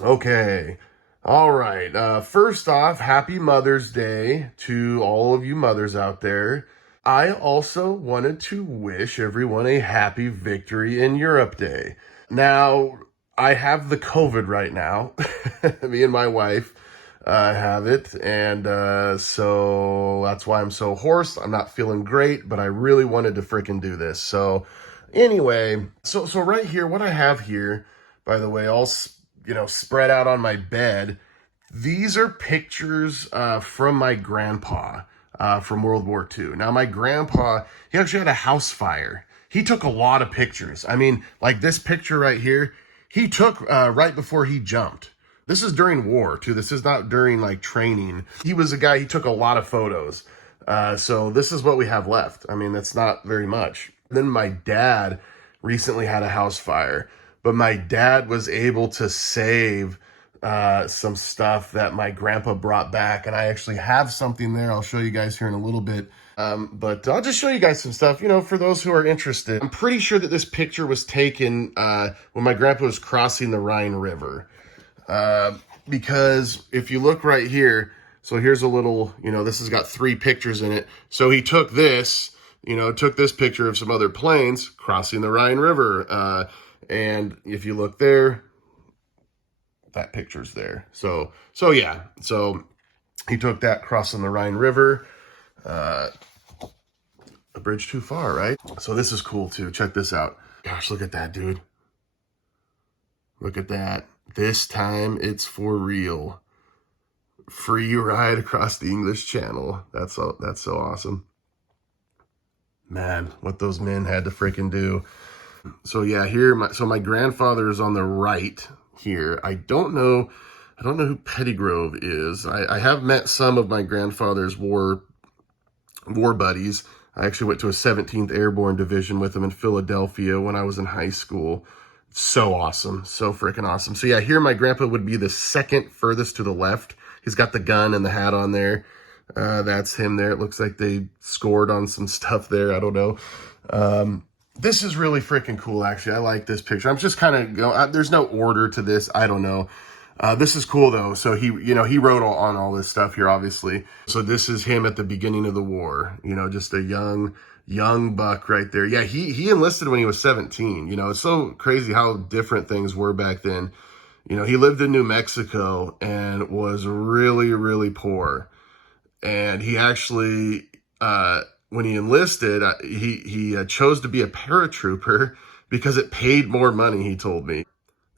Okay. All right. First off, happy Mother's Day to all of you mothers out there. I also wanted to wish everyone a happy Victory in Europe Day. Now, I have the COVID right now. Me and my wife have it. And so that's why I'm so hoarse. I'm not feeling great, but I really wanted to freaking do this. So anyway, so right here, what I have here, by the way, all spread out on my bed. These are pictures from my grandpa from World War II. Now, my grandpa, he actually had a house fire. He took a lot of pictures. I mean, like this picture right here, he took right before he jumped. This is during war, too. This is not during, like, training. He was a guy, he took a lot of photos. So this is what we have left. I mean, that's not very much. Then my dad recently had a house fire, but my dad was able to save some stuff that my grandpa brought back, and I actually have something there. I'll show you guys here in a little bit. But I'll just show you guys some stuff, for those who are interested. I'm pretty sure that this picture was taken when my grandpa was crossing the Rhine River. Because if you look right here, so here's a little, this has got 3 pictures in it. So he took this, took this picture of some other planes crossing the Rhine River. And if you look there, that picture's there. So yeah. So he took that crossing the Rhine River. A bridge too far, right? So this is cool too. Check this out. Gosh, look at that, dude. Look at that. This time it's for real. Free ride across the English Channel. That's so awesome. Man, what those men had to freaking do. So yeah, here, my grandfather is on the right here. I don't know who Pettygrove is. I have met some of my grandfather's war buddies. I actually went to a 17th Airborne Division with him in Philadelphia when I was in high school. So awesome. So freaking awesome. So yeah, here my grandpa would be the second furthest to the left. He's got the gun and the hat on there. That's him there. It looks like they scored on some stuff there. I don't know. This is really freaking cool, actually. I like this picture. I'm just kind of going, there's no order to this. I don't know. This is cool, though. So he wrote on all this stuff here, obviously. So this is him at the beginning of the war. Just a young buck right there. Yeah, he enlisted when he was 17. It's so crazy how different things were back then. He lived in New Mexico and was really, really poor. And he actually, when he enlisted, he chose to be a paratrooper because it paid more money, he told me.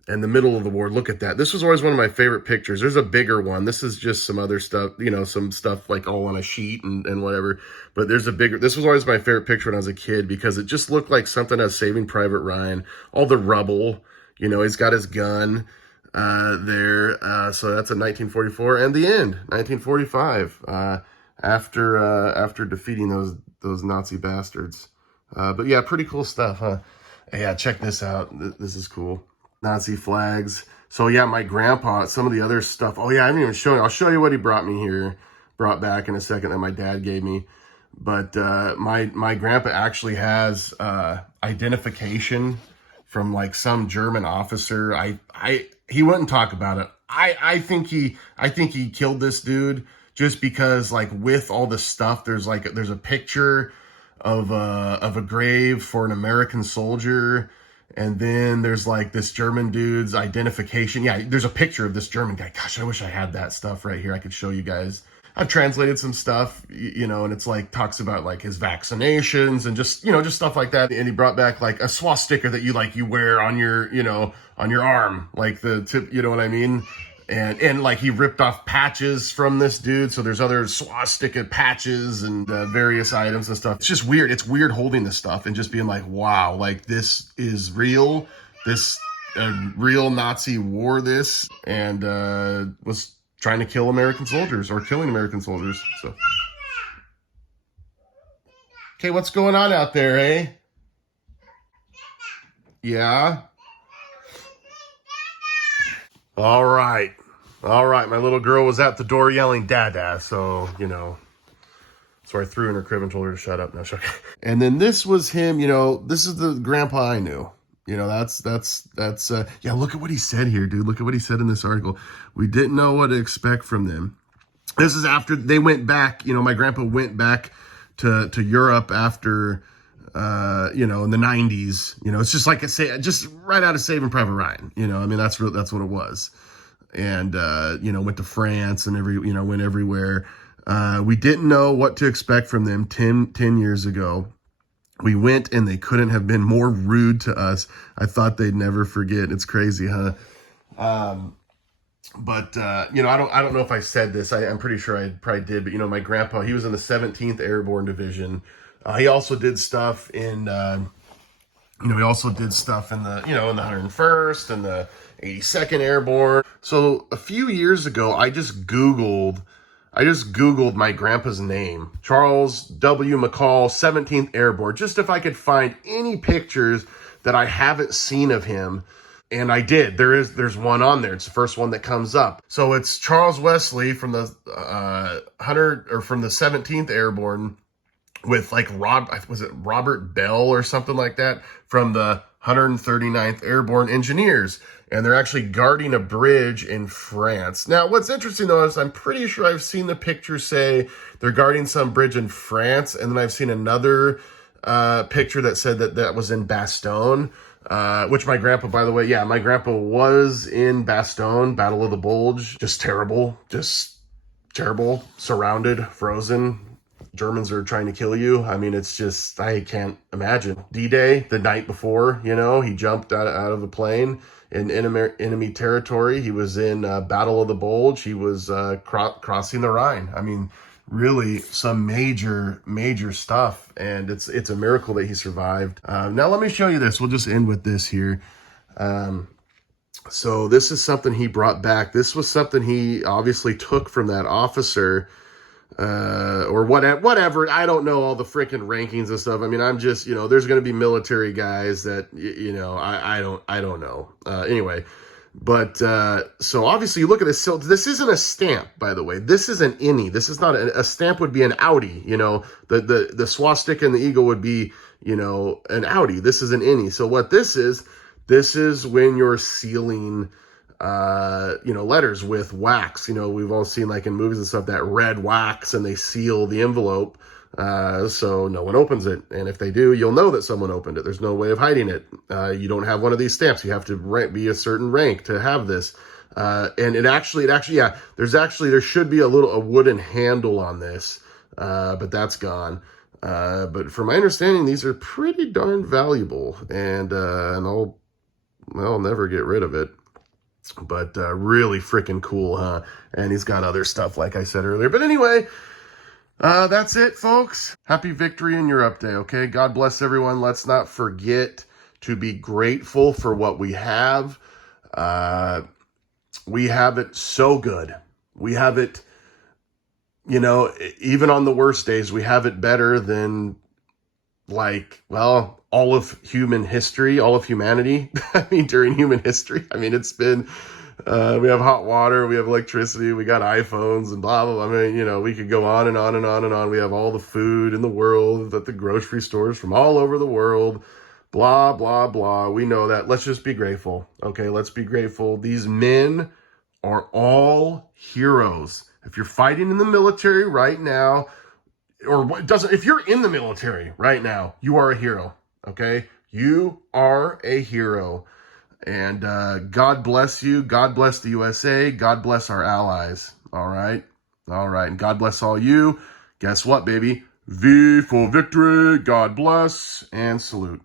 In the middle of the war, look at that. This was always one of my favorite pictures. There's a bigger one. This is just some other stuff, some stuff like all on a sheet and whatever. But there's a bigger, this was always my favorite picture when I was a kid because it just looked like something out of Saving Private Ryan. All the rubble, he's got his gun there. So that's a 1944 and the end, 1945, after defeating those Nazi bastards. But yeah, pretty cool stuff, huh? Yeah, check this out. This is cool. Nazi flags. So yeah, my grandpa, some of the other stuff. Oh yeah, I haven't even shown you. I'll show you what he brought back in a second that my dad gave me. But my grandpa actually has identification from like some German officer. He wouldn't talk about it. I think he killed this dude just because, like, with all the stuff, there's a picture of a grave for an American soldier. And then there's like this German dude's identification. Yeah, there's a picture of this German guy. Gosh, I wish I had that stuff right here. I could show you guys. I've translated some stuff, and it's like talks about like his vaccinations and just stuff like that. And he brought back like a swastika that you wear on your, on your arm, like the tip, you know what I mean? And like he ripped off patches from this dude. So there's other swastika patches and various items and stuff. It's just weird. It's weird holding this stuff and just being like, wow, like this is real. This real Nazi wore this and was trying to kill American soldiers or killing American soldiers. So, okay, what's going on out there, eh? Yeah. All right. My little girl was at the door yelling "Dada," so so I threw in her crib and told her to shut up. No, shut up. And then this was him. This is the grandpa I knew. You know, yeah, look at what he said here, dude. Look at what he said in this article. We didn't know what to expect from them. This is after they went back, you know, my grandpa went back to Europe after, you know, in the 90s. You know, it's just like just right out of Saving Private Ryan. You know, I mean, that's what it was. And, you know, went to France and went everywhere. We didn't know what to expect from them 10 years ago. We went and they couldn't have been more rude to us. I thought they'd never forget. It's crazy, huh? But you know, I don't know if I said this. I'm pretty sure I probably did. But you know, my grandpa, he was in the 17th Airborne Division. He also did stuff in, you know, he also did stuff in the, you know, in the 101st and the 82nd Airborne. So a few years ago, I just Googled my grandpa's name, Charles W. McCall, 17th Airborne, just if I could find any pictures that I haven't seen of him. And I did. There's one on there. It's the first one that comes up. So it's Charles Wesley from the 17th Airborne with like Robert Bell or something like that from the 139th Airborne Engineers. And they're actually guarding a bridge in France. Now, what's interesting though is I'm pretty sure I've seen the picture say they're guarding some bridge in France. And then I've seen another picture that said that was in Bastogne. Which my grandpa, by the way, yeah, my grandpa was in Bastogne, Battle of the Bulge. Just terrible, surrounded, frozen. Germans are trying to kill you. I mean, it's just, I can't imagine. D-Day, the night before, you know, he jumped out of a plane in enemy territory. He was in Battle of the Bulge. He was crossing the Rhine. I mean, really some major stuff, and it's a miracle that he survived. Now let me show you this. We'll just end with this here. So this is something he brought back. This was something he obviously took from that officer, or whatever. I don't know all the freaking rankings and stuff. I mean, I'm just, you know, there's going to be military guys that, you know, I don't know. Anyway. But, so obviously you look at this, so this isn't a stamp, by the way. This is an innie. This is not a stamp would be an Audi, you know, the swastika and the eagle would be, you know, an Audi. This is an innie. So what this is when you're sealing, you know, letters with wax. You know, we've all seen like in movies and stuff, that red wax, and they seal the envelope. So no one opens it. And if they do, you'll know that someone opened it. There's no way of hiding it. You don't have one of these stamps. You have to be a certain rank to have this. And it actually, yeah, there should be a wooden handle on this. But that's gone. But from my understanding, these are pretty darn valuable, and I'll never get rid of it. But, really freaking cool, huh? And he's got other stuff, like I said earlier. But anyway, that's it, folks. Happy Victory in Europe Day, okay? God bless everyone. Let's not forget to be grateful for what we have. We have it so good. We have it, you know, even on the worst days, we have it better than, like, well, all of human history, all of humanity. I mean, during human history. I mean, it's been... we have hot water, we have electricity, we got iPhones and blah, blah, blah. I mean, you know, we could go on and on and on and on. We have all the food in the world at the grocery stores from all over the world, blah, blah, blah. We know that. Let's just be grateful. Okay, let's be grateful. These men are all heroes. If you're fighting in the military right now, if you're in the military right now, you are a hero. Okay, you are a hero. And God bless you. God bless the USA. God bless our allies. All right. And God bless all you. Guess what, baby? V for victory. God bless and salute.